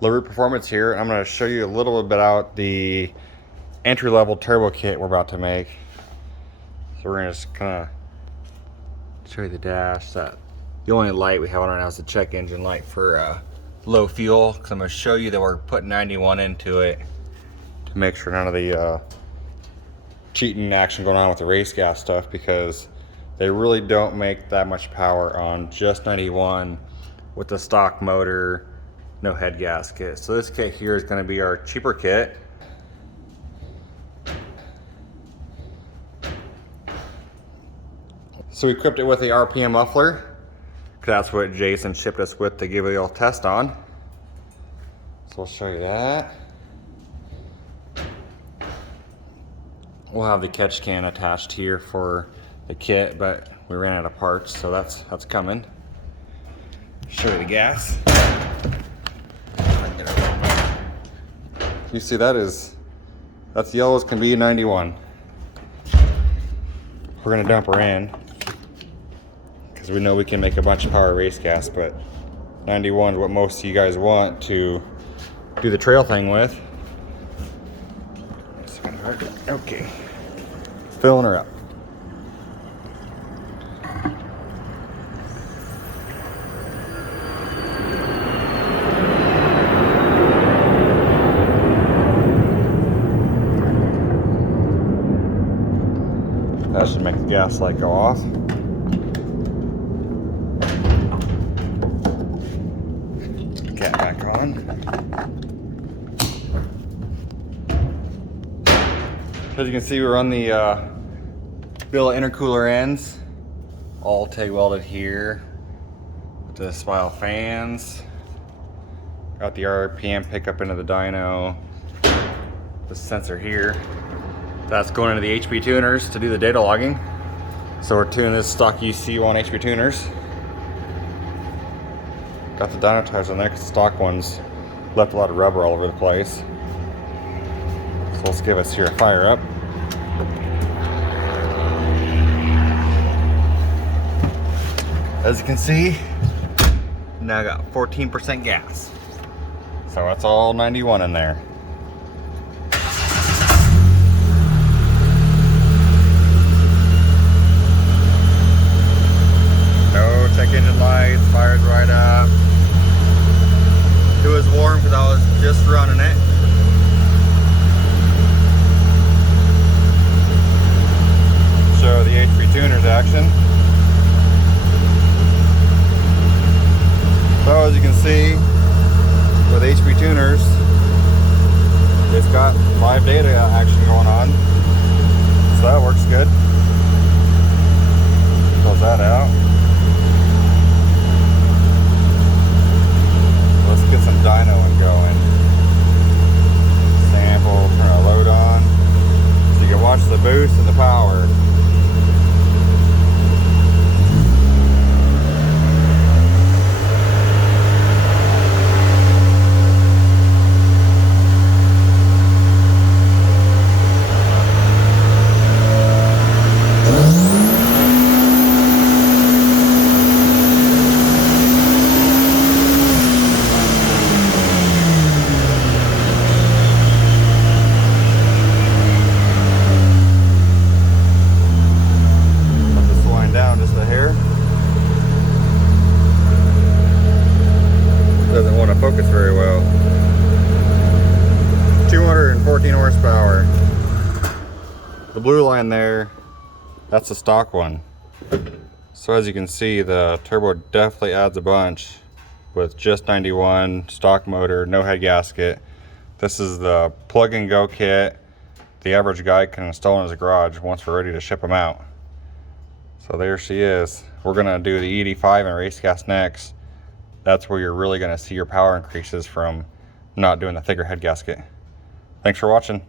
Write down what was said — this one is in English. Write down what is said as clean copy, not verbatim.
LaRue Performance here. I'm going to show you a little bit about the entry-level turbo kit we're about to make. So we're going to just kind of show you the dash. That the only light we have on right now is the check engine light for low fuel, because I'm going to show you that we're putting 91 into it to make sure none of the cheating action going on with the race gas stuff, because they really don't make that much power on just 91 with the stock motor, no head gasket. So this kit here is going to be our cheaper kit. So we equipped it with a RPM muffler, because that's what Jason shipped us with to give it a little test on. So we'll show you that. We'll have the catch can attached here for the kit, but we ran out of parts, so that's coming. Show you the gas. Right there. You see that's yellow as can be 91. We're gonna dump her in because we know we can make a bunch of power race gas, but 91 is what most of you guys want to do the trail thing with. Okay, filling her up. That should make the gas light go off. Cat back on. As you can see, we're on the billet intercooler ends, all TIG welded here with the spiral fans. Got the RPM pickup into the dyno, the sensor here. That's going into the HP tuners to do the data logging. So we're tuning this stock UC1 HP tuners. Got the dyno tires on there because the stock ones left a lot of rubber all over the place. So let's give us here a fire up. As you can see, now I got 14% gas. So that's all 91 in there. Check engine lights, fired right up. It was warm because I was just running it. Show the HP tuners action. So as you can see, with HP tuners, it's got live data action going on. So that works good. Close that out. Let's get some dynoing going. Sample, turn our load on, so you can watch the boost and the power. Doesn't want to focus very well. 214 horsepower. The blue line there, that's the stock one. So as you can see, the turbo definitely adds a bunch with just 91, stock motor, no head gasket. This is the plug and go kit the average guy can install in his garage once we're ready to ship them out. So there she is. We're gonna do the ED5 and race gas next. That's where you're really going to see your power increases from not doing the thicker head gasket. Thanks for watching.